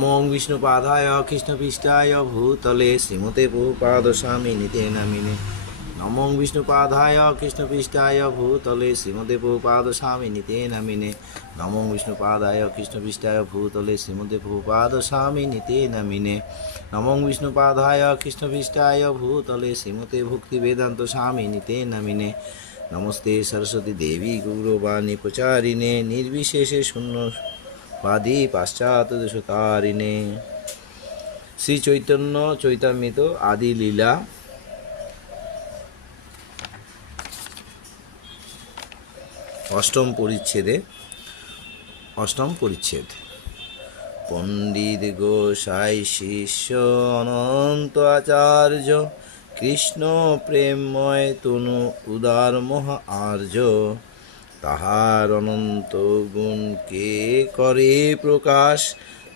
নমো বিষ্ণুপাদায় কৃষ্ণপৃষ্ঠায় ভূতলে শ্রীমতে প্রভুপাদ স্বামিনিতে নামিনে। নমো বিষ্ণুপাদায় কৃষ্ণপৃষ্ঠায় ভূতলে শ্রীমতে প্রভুপাদ স্বামিনিতে নামিনে। নমো বিষ্ণুপাদায় কৃষ্ণপৃষ্ঠায় ভূতলে শ্রীমতে প্রভুপাদ স্বামিনিতে নামিনে। নমো বিষ্ণুপাদায় কৃষ্ণপৃষ্ঠায় ভূতলে শ্রীমতে ভক্তি বেদান্ত স্বামিনিতে নামিনে। নমস্তে সরস্বতী দেবী গৌরবাণী প্রচারিণে নির্বিশেষে শূন্যবাদী পাশ্চাত্য দেশতারিণে। শ্রী চৈতন্য চৈতামৃত আদি লীলা অষ্টম পরিচ্ছেদ। পণ্ডিত গোসাই শিষ্য অনন্ত আচার্য কৃষ্ণ প্রেমময় তনু উদার মহা আর্য। তাহার অনন্ত গুণকে করে প্রকাশ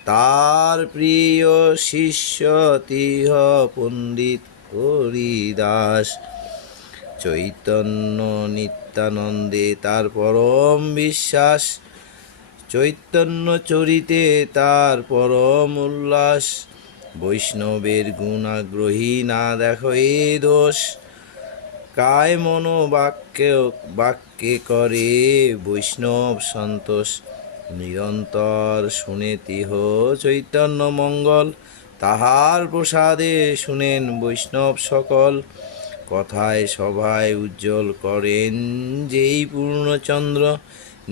তার প্রিয় শিষ্য তিহ পণ্ডিত হরিদাস। চৈতন্য নিত্যানন্দে তার পরম বিশ্বাস, চৈতন্য চরিতে তার পরম উল্লাস। বৈষ্ণবের গুণাগ্রহী না দেখো এ দোষ, কায় মনো বাক্যে করে বৈষ্ণব সন্তোষ। নিরন্তর শুনে তিহ চৈতন্য মঙ্গল, তাহার প্রসাদে শুনেন বৈষ্ণব সকল। কথায় সভায় উজ্জ্বল করেন যেই পূর্ণচন্দ্র,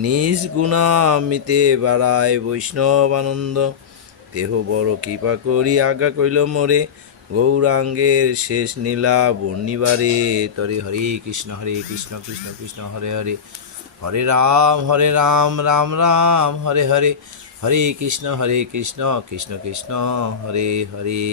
নিজ গুণামৃতে বাড়ায় বৈষ্ণব আনন্দ। দেহ বড় কৃপা করি আজ্ঞা কইল মোরে, গৌরাঙ্গের শেষ নীলা বর্ণিবারে তরে। হরে কৃষ্ণ কৃষ্ণ কৃষ্ণ হরে হরে, হরে রাম রাম রাম হরে হরে, হরে কৃষ্ণ কৃষ্ণ কৃষ্ণ হরে হরে।